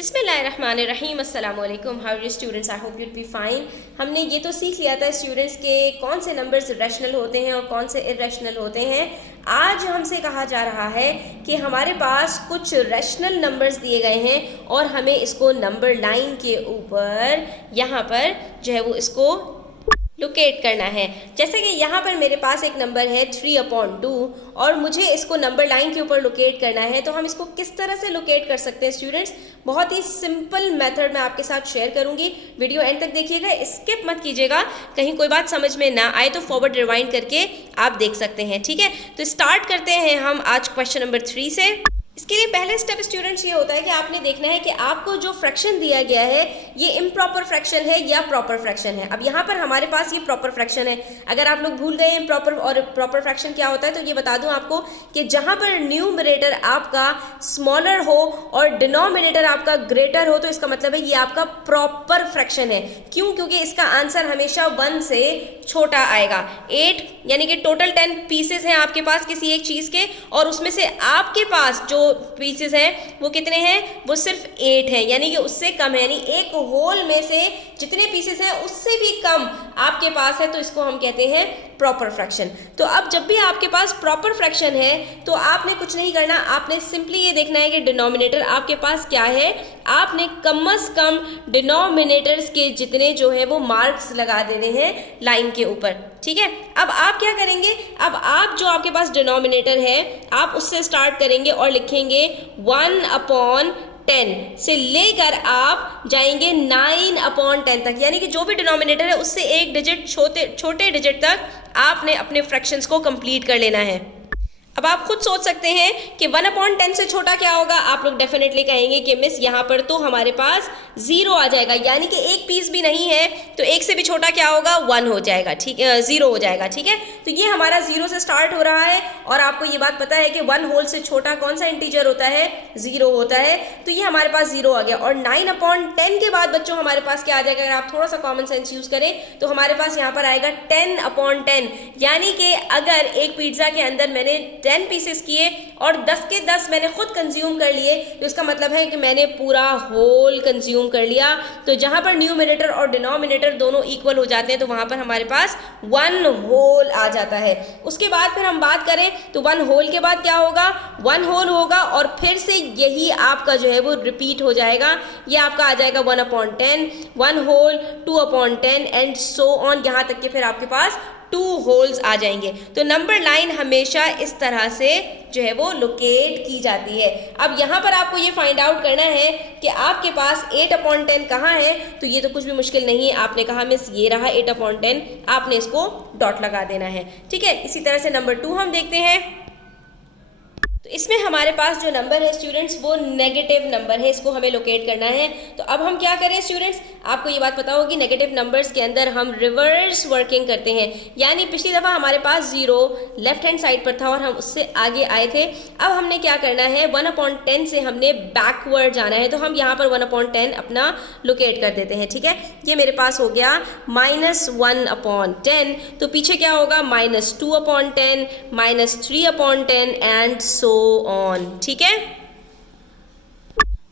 बिस्मिल्लाहिर्रहमानिर्रहीम अस्सलामुअलैकुम। How are you students, I hope you'd be fine. हमने ये तो सीख लिया था स्टूडेंट्स के कौन से नंबर्स रैशनल होते हैं और कौन से इर्रेशनल होते हैं। आज हमसे कहा जा रहा है कि हमारे पास कुछ रैशनल नंबर्स दिए गए हैं और हमें इसको नंबर लाइन के ऊपर यहाँ पर जो है वो इसको लोकेट करना है। जैसे कि यहाँ पर मेरे पास एक नंबर है 3/2 और मुझे इसको नंबर लाइन के ऊपर लोकेट करना है। तो हम इसको किस तरह से लोकेट कर सकते हैं स्टूडेंट्स, बहुत ही सिंपल मेथड मैं आपके साथ शेयर करूंगी। वीडियो एंड तक देखिएगा, स्किप मत कीजिएगा। कहीं कोई बात समझ में ना आए तो फॉरवर्ड रिवाइंड करके आप देख सकते हैं, ठीक है। तो स्टार्ट करते हैं हम आज क्वेश्चन नंबर 3 से। इसके लिए पहले स्टेप स्टूडेंट्स ये होता है कि आपने देखना है कि आपको जो फ्रैक्शन दिया गया है ये इम्प्रॉपर फ्रैक्शन है या प्रॉपर फ्रैक्शन है। अब यहाँ पर हमारे पास ये प्रॉपर फ्रैक्शन है। अगर आप लोग भूल गए इम्प्रॉपर और प्रॉपर फ्रैक्शन क्या होता है तो ये बता दूं आपको कि जहाँ पर न्यूमरेटर आपका स्मॉलर हो और डिनोमिनेटर आपका ग्रेटर हो तो इसका मतलब है ये आपका प्रॉपर फ्रैक्शन है। क्यों? क्योंकि इसका आंसर हमेशा 1 से छोटा आएगा। 8 यानी कि टोटल 10 पीसेस हैं आपके पास किसी एक चीज़ के, और उसमें से आपके पास जो पीसेस हैं वो कितने हैं? वो सिर्फ 8 हैं, यानी कि उससे कम है। यानी एक होल में से जितने पीसेस हैं उससे भी कम आपके पास है, तो इसको हम कहते हैं प्रॉपर फ्रैक्शन। तो अब जब भी आपके पास प्रॉपर फ्रैक्शन है तो आपने कुछ नहीं करना, आपने सिंपली ये देखना है कि डिनोमिनेटर आपके पास क्या है। आपने कम से कम डिनोमिनेटर्स के जितने जो है वो मार्क्स लगा देने हैं लाइन के ऊपर, ठीक है। अब आप क्या करेंगे, अब आप जो आपके पास डिनोमिनेटर है आप उससे स्टार्ट करेंगे और लिखेंगे 1/10 से लेकर आप जाएंगे 9/10 तक, यानी कि जो भी डिनोमिनेटर है उससे एक डिजिट छोटे डिजिट तक आपने अपने फ्रैक्शंस को कंप्लीट कर लेना है। अब आप खुद सोच सकते हैं कि 1/10 से छोटा क्या होगा। आप लोग डेफिनेटली कहेंगे कि मिस यहाँ पर तो हमारे पास 0 आ जाएगा, यानी कि एक पीस भी नहीं है, तो एक से भी छोटा क्या होगा? 1 हो जाएगा, ठीक है, 0 हो जाएगा, ठीक है। तो ये हमारा 0 से स्टार्ट हो रहा है और आपको ये बात पता है कि 1 होल से छोटा कौन सा इंटीजर होता है? 0 होता है। तो ये हमारे पास 0 आ गया। और 9/10 के बाद बच्चों हमारे पास क्या आ जाएगा? अगर आप थोड़ा सा कॉमन सेंस यूज करें तो हमारे पास यहाँ पर आएगा 10/10, यानी कि अगर एक पिज्जा के अंदर मैंने 10 पीसेस किए और 10 के 10 मैंने खुद कंज्यूम कर लिए, तो इसका मतलब है कि मैंने पूरा होल कंज्यूम कर लिया। तो जहां पर न्यूमरेटर और डिनोमिनेटर दोनों इक्वल हो जाते हैं तो वहां पर हमारे पास 1 होल आ जाता है। उसके बाद फिर हम बात करें तो 1 होल के बाद क्या होगा? 1 होल होगा और फिर से यही आपका जो है वो रिपीट हो जाएगा। ये आपका आ जाएगा 1/10, 1 होल, 2/10 एंड सो ऑन, यहां तक कि फिर आपके पास 2 होल्स आ जाएंगे। तो नंबर लाइन हमेशा इस तरह से जो है वो लोकेट की जाती है। अब यहाँ पर आपको ये फाइंड आउट करना है कि आपके पास 8/10 कहाँ है। तो ये तो कुछ भी मुश्किल नहीं है, आपने कहा मिस ये रहा 8/10, आपने इसको डॉट लगा देना है, ठीक है। इसी तरह से नंबर 2 हम देखते हैं। तो इसमें हमारे पास जो नंबर है स्टूडेंट्स वो नेगेटिव नंबर है, इसको हमें लोकेट करना है। तो अब हम क्या करें स्टूडेंट्स, आपको ये बात पता होगी नेगेटिव नंबर्स के अंदर हम रिवर्स वर्किंग करते हैं। यानी पिछली दफ़ा हमारे पास 0 लेफ्ट हैंड साइड पर था और हम उससे आगे आए थे। अब हमने क्या करना है, 1/10 से हमने बैकवर्ड जाना है। तो हम यहाँ पर 1/10 अपना लोकेट कर देते हैं, ठीक है। ये मेरे पास हो गया -1/10, तो पीछे क्या होगा? -2/10, -3/10 एंड सो ऑन, ठीक है।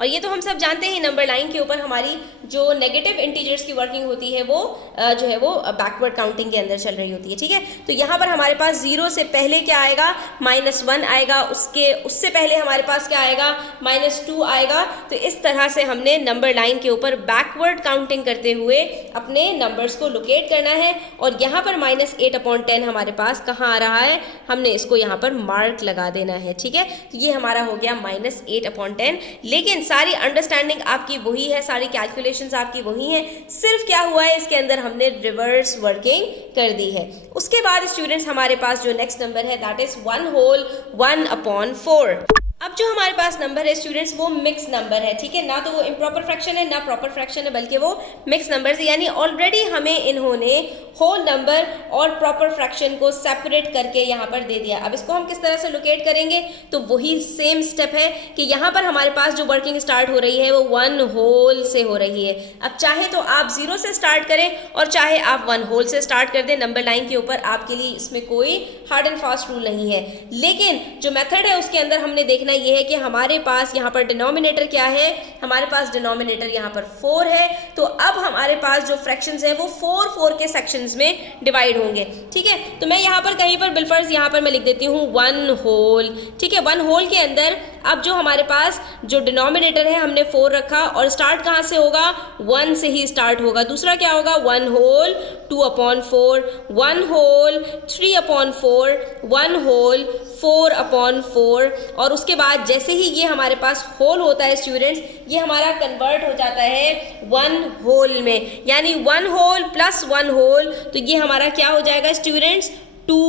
और ये तो हम सब जानते हैं नंबर लाइन के ऊपर हमारी जो नेगेटिव इंटीजर्स की वर्किंग होती है वो जो है वो बैकवर्ड काउंटिंग के अंदर चल रही होती है, ठीक है। तो यहाँ पर हमारे पास 0 से पहले क्या आएगा? -1 आएगा, उससे पहले हमारे पास क्या आएगा? -2 आएगा। तो इस तरह से हमने नंबर लाइन के ऊपर बैकवर्ड काउंटिंग करते हुए अपने नंबर्स को लोकेट करना है। और यहाँ पर -8/10 हमारे पास कहाँ आ रहा है? हमने इसको यहाँ पर मार्क लगा देना है, ठीक है। तो ये हमारा हो गया -8/10। लेकिन सारी अंडरस्टैंडिंग आपकी वही है, सारी कैलकुलेशंस आपकी वही हैं, सिर्फ क्या हुआ है इसके अंदर हमने रिवर्स वर्किंग कर दी है। उसके बाद स्टूडेंट्स हमारे पास जो नेक्स्ट नंबर है दैट इज 1 होल 1/4। अब जो हमारे पास नंबर है स्टूडेंट्स वो मिक्स नंबर है, ठीक है। ना तो वो इम्प्रॉपर फ्रैक्शन है ना प्रॉपर फ्रैक्शन है, बल्कि वो मिक्स नंबर है। यानी ऑलरेडी हमें इन्होंने होल नंबर और प्रॉपर फ्रैक्शन को सेपरेट करके यहाँ पर दे दिया। अब इसको हम किस तरह से लोकेट करेंगे? तो वही सेम स्टेप है कि यहाँ पर हमारे पास जो वर्किंग स्टार्ट हो रही है वो 1 होल से हो रही है। अब चाहे तो आप 0 से स्टार्ट करें और चाहे आप 1 होल से स्टार्ट कर दें, नंबर लाइन के ऊपर आपके लिए इसमें कोई हार्ड एंड फास्ट रूल नहीं है। लेकिन जो मेथड है उसके अंदर हमने देखना ये है कि हमारे पास यहाँ पर डिनोमिनेटर क्या है, हमारे पास डिनोमिनेटर यहाँ पर 4 है। तो अब हमारे पास जो फ्रैक्शंस हैं वो 4 के सेक्शंस में डिवाइड होंगे। ठीक है, तो मैं यहाँ पर कहीं पर बिलफर्ज यहाँ पर मैं लिख देती हूँ 1 होल। ठीक है, 1 होल के अंदर अब जो हमारे पास जो डिनोमिनेटर है हमने 4 रखा और स्टार्ट कहाँ से होगा, 1 से ही स्टार्ट होगा। दूसरा क्या होगा, 1 होल 2/4, 1 होल 3/4, 1 होल 4/4 और उसके बाद जैसे ही ये हमारे पास होल होता है स्टूडेंट्स, ये हमारा कन्वर्ट हो जाता है 1 होल में, यानी 1 होल प्लस 1 होल, तो ये हमारा क्या हो जाएगा स्टूडेंट्स, 2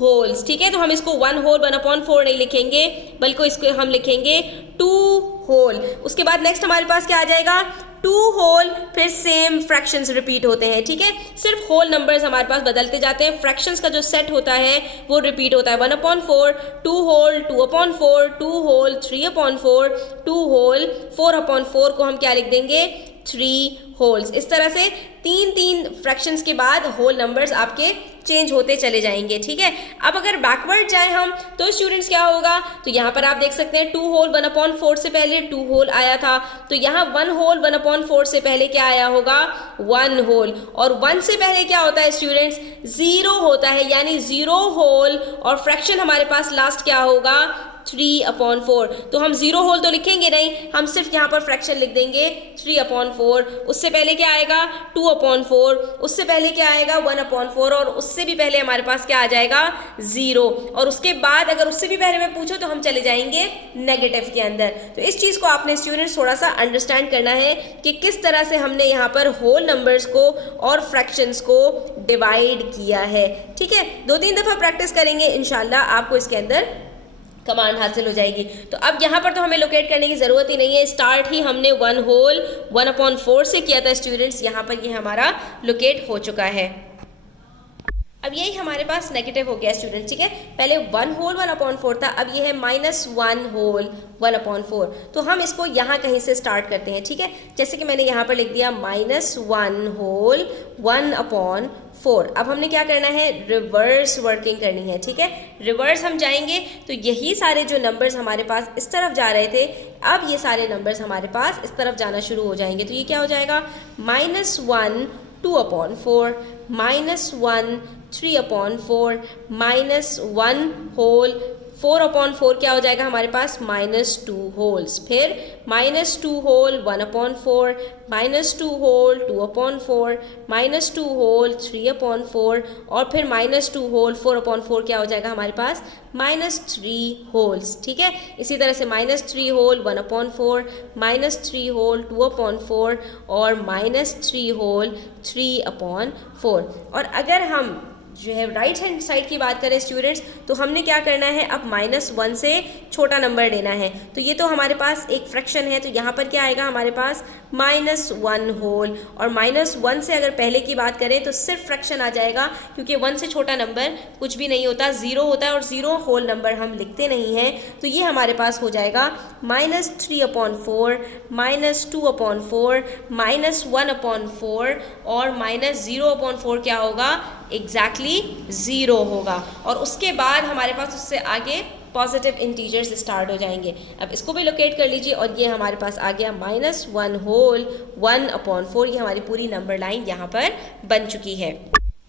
होल्स। ठीक है, तो हम इसको 1 होल 1/4 नहीं लिखेंगे, बल्कि इसको हम लिखेंगे 2 होल। उसके बाद नेक्स्ट हमारे पास क्या आ जाएगा, 2 होल, फिर सेम फ्रैक्शंस रिपीट होते हैं। ठीक है, सिर्फ होल नंबर्स हमारे पास बदलते जाते हैं, फ्रैक्शंस का जो सेट होता है वो रिपीट होता है। 1/4, 2 होल 2/4, 2 होल 3/4, 2 होल 4/4 को हम क्या लिख देंगे, 3 होल्स। इस तरह से 3 फ्रैक्शंस के बाद होल नंबर्स आपके चेंज होते चले जाएंगे। ठीक है, अब अगर बैकवर्ड जाए हम तो स्टूडेंट्स क्या होगा, तो यहाँ पर आप देख सकते हैं 2 होल 1/4 से पहले 2 होल आया था, तो यहाँ 1 होल 1/4 से पहले क्या आया होगा, 1 होल, और 1 से पहले क्या होता है स्टूडेंट्स, 0 होता है, यानी 0 होल और फ्रैक्शन हमारे पास लास्ट क्या होगा, 3/4। तो हम 0 होल तो लिखेंगे नहीं, हम सिर्फ यहाँ पर फ्रैक्शन लिख देंगे 3/4। उससे पहले क्या आएगा, 2/4, उससे पहले क्या आएगा, 1/4, और उससे भी पहले हमारे पास क्या आ जाएगा, 0, और उसके बाद अगर उससे भी पहले मैं पूछूं तो हम चले जाएंगे नेगेटिव के अंदर। तो इस चीज़ को आपने स्टूडेंट्स थोड़ा सा अंडरस्टैंड करना है कि किस तरह से हमने यहाँ पर होल नंबर्स को और फ्रैक्शंस को डिवाइड किया है। ठीक है, 2-3 दफ़ा प्रैक्टिस करेंगे, इंशाल्लाह आपको इसके अंदर कमांड हासिल हो जाएगी। तो अब यहाँ पर तो हमें लोकेट करने की ज़रूरत ही नहीं है, स्टार्ट ही हमने 1 होल 1/4 से किया था स्टूडेंट्स, यहाँ पर ये हमारा लोकेट हो चुका है। अब यही हमारे पास नेगेटिव हो गया स्टूडेंट। ठीक है, पहले 1 होल 1/4 था, अब ये है -1 होल 1/4। तो हम इसको यहाँ कहीं से स्टार्ट करते हैं। ठीक है, जैसे कि मैंने यहाँ पर लिख दिया -1 होल 1/4। अब हमने क्या करना है, रिवर्स वर्किंग करनी है। ठीक है, रिवर्स हम जाएंगे तो यही सारे जो नंबर्स हमारे पास इस तरफ जा रहे थे, अब ये सारे नंबर्स हमारे पास इस तरफ जाना शुरू हो जाएंगे। तो ये क्या हो जाएगा, -1 2/4, -1 3/4, -1 होल 4/4 क्या हो जाएगा हमारे पास, -2 होल्स, फिर -2 होल 1/4, -2 होल 2/4, -2 होल 3/4, और फिर -2 होल 4/4 क्या हो जाएगा हमारे पास, -3 होल्स। ठीक है, इसी तरह से -3 होल 1/4, -3 होल 2/4 और -3 होल 3/4। और अगर हम जो है राइट हैंड साइड की बात करें स्टूडेंट्स, तो हमने क्या करना है, अब -1 से छोटा नंबर लेना है। तो ये तो हमारे पास एक फ्रैक्शन है, तो यहाँ पर क्या आएगा हमारे पास, -1 होल, और -1 से अगर पहले की बात करें तो सिर्फ फ्रैक्शन आ जाएगा, क्योंकि 1 से छोटा नंबर कुछ भी नहीं होता, 0 होता है, और 0 होल नंबर हम लिखते नहीं हैं। तो ये हमारे पास हो जाएगा -3/4, -2/4, -1/4 और -0/4 क्या होगा, एग्जैक्टली 0 होगा। और उसके बाद हमारे पास उससे आगे पॉजिटिव इंटीजर्स स्टार्ट हो जाएंगे। अब इसको भी लोकेट कर लीजिए, और ये हमारे पास आ गया -1 होल 1/4। ये हमारी पूरी नंबर लाइन यहाँ पर बन चुकी है।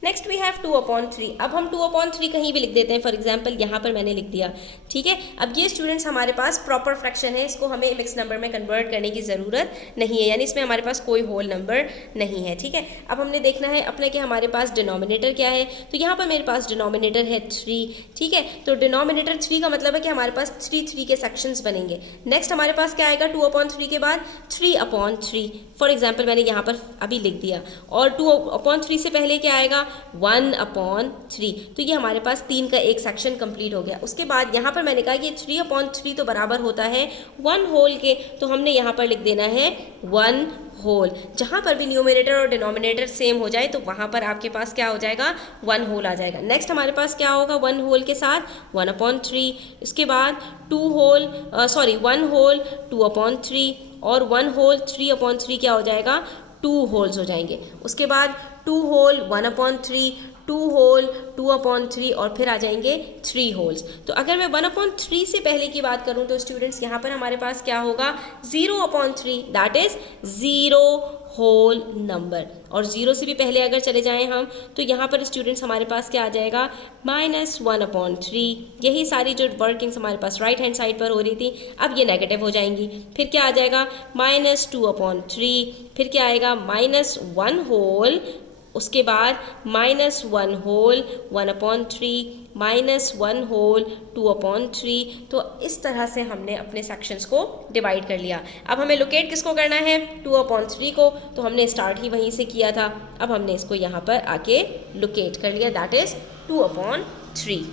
Next we have 2/3। अब हम 2/3 कहीं भी लिख देते हैं, फॉर एग्जांपल यहाँ पर मैंने लिख दिया। ठीक है, अब ये स्टूडेंट्स हमारे पास प्रॉपर फ्रैक्शन है, इसको हमें मिक्स नंबर में कन्वर्ट करने की ज़रूरत नहीं है, यानी इसमें हमारे पास कोई होल नंबर नहीं है। ठीक है, अब हमने देखना है अपने कि हमारे पास डिनोमिनेटर क्या है। तो यहाँ पर मेरे पास डिनोमिनेटर है 3। ठीक है, तो डिनोमिनेटर 3 का मतलब है कि हमारे पास 3 के सेक्शंस बनेंगे। नेक्स्ट हमारे पास क्या आएगा 2/3 के बाद, 3/3। फॉर एग्जाम्पल मैंने यहाँ पर अभी लिख दिया, और 2/3 से पहले क्या आएगा, 1/3। तो ये हमारे पास 3 का एक सेक्शन कंप्लीट हो गया। उसके बाद यहाँ पर मैंने कहा कि 3/3 तो बराबर होता है 1 होल के, तो हमने यहाँ पर लिख देना है 1 होल। जहाँ पर भी न्यूमरेटर और डिनोमिनेटर सेम हो जाए तो वहाँ पर आपके पास क्या हो जाएगा, 1 होल आ जाएगा। नेक्स्ट हमारे पास क्या होगा 1 होल के साथ 1/3, इसके बाद 1 होल 2/3 और 1 होल 3/3 क्या हो जाएगा, 2 होल्स हो जाएंगे। उसके बाद 2 होल 1/3, 2 होल, 2/3 और फिर आ जाएंगे 3 होल्स। तो अगर मैं 1/3 से पहले की बात करूं तो स्टूडेंट्स यहाँ पर हमारे पास क्या होगा, 0/3, दैट इज 0 होल नंबर। और 0 से भी पहले अगर चले जाएं हम तो यहाँ पर स्टूडेंट्स हमारे पास क्या आ जाएगा, -1/3। यही सारी जो वर्किंग्स हमारे पास राइट हैंड साइड पर हो रही थी अब ये नेगेटिव हो जाएंगी। फिर क्या आ जाएगा, -2/3, फिर क्या आएगा, -1 होल, उसके बाद -1 होल 1/3, -1 होल 2/3। तो इस तरह से हमने अपने सेक्शंस को डिवाइड कर लिया। अब हमें लोकेट किसको करना है, 2/3 को, तो हमने स्टार्ट ही वहीं से किया था। अब हमने इसको यहाँ पर आके लोकेट कर लिया, दैट इज 2/3।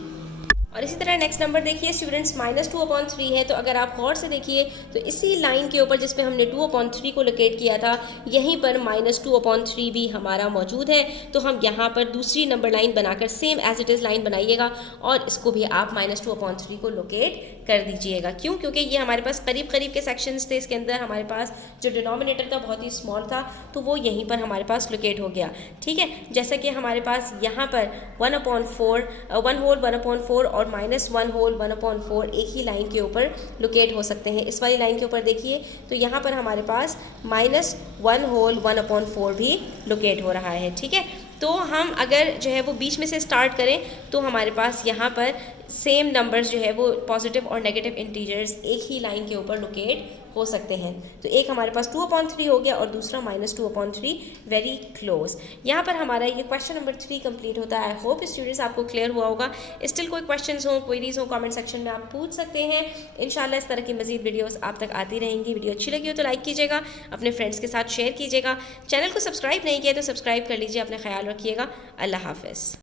और इसी तरह नेक्स्ट नंबर देखिए स्टूडेंट्स, -2/3 है। तो अगर आप गौर से देखिए तो इसी लाइन के ऊपर जिस पे हमने 2/3 को लोकेट किया था यहीं पर -2/3 भी हमारा मौजूद है। तो हम यहाँ पर दूसरी नंबर लाइन बनाकर same as it is line बनाइएगा और इसको भी आप -2/3 को लोकेट कर दीजिएगा। क्यों, क्योंकि ये हमारे पास करीब करीब के सेक्शंस थे, इसके अंदर हमारे पास जो डिनोमिनेटर था बहुत ही स्मॉल था तो वो यहीं पर हमारे पास लोकेट हो गया। ठीक है, जैसा कि हमारे पास यहाँ पर 1/4, 1 होल 1/4 और -1 होल 1/4 एक ही लाइन के ऊपर लोकेट हो सकते हैं। इस वाली लाइन के ऊपर देखिए तो यहाँ पर हमारे पास -1 होल 1/4 भी लोकेट हो रहा है। ठीक है, तो हम अगर जो है वो बीच में से स्टार्ट करें तो हमारे पास यहाँ पर सेम नंबर्स जो है वो पॉजिटिव और नेगेटिव इंटीजर्स एक ही लाइन के ऊपर लोकेट हो सकते हैं। तो एक हमारे पास 2/3 हो गया और दूसरा -2/3, वेरी क्लोज। यहाँ पर हमारा ये क्वेश्चन नंबर 3 कंप्लीट होता है। आई होप स्टूडेंट्स आपको क्लियर हुआ होगा। स्टिल कोई क्वेश्चंस हो, क्वेरीज हो, कमेंट सेक्शन में आप पूछ सकते हैं। इंशाल्लाह इस तरह की मजीद वीडियोस आप तक आती रहेंगी। वीडियो अच्छी लगी हो तो लाइक कीजिएगा, अपने फ्रेंड्स के साथ शेयर कीजिएगा। चैनल को सब्सक्राइब नहीं किया तो सब्सक्राइब कर लीजिए। अपना ख्याल रखिएगा। अल्लाह हाफ़िज़।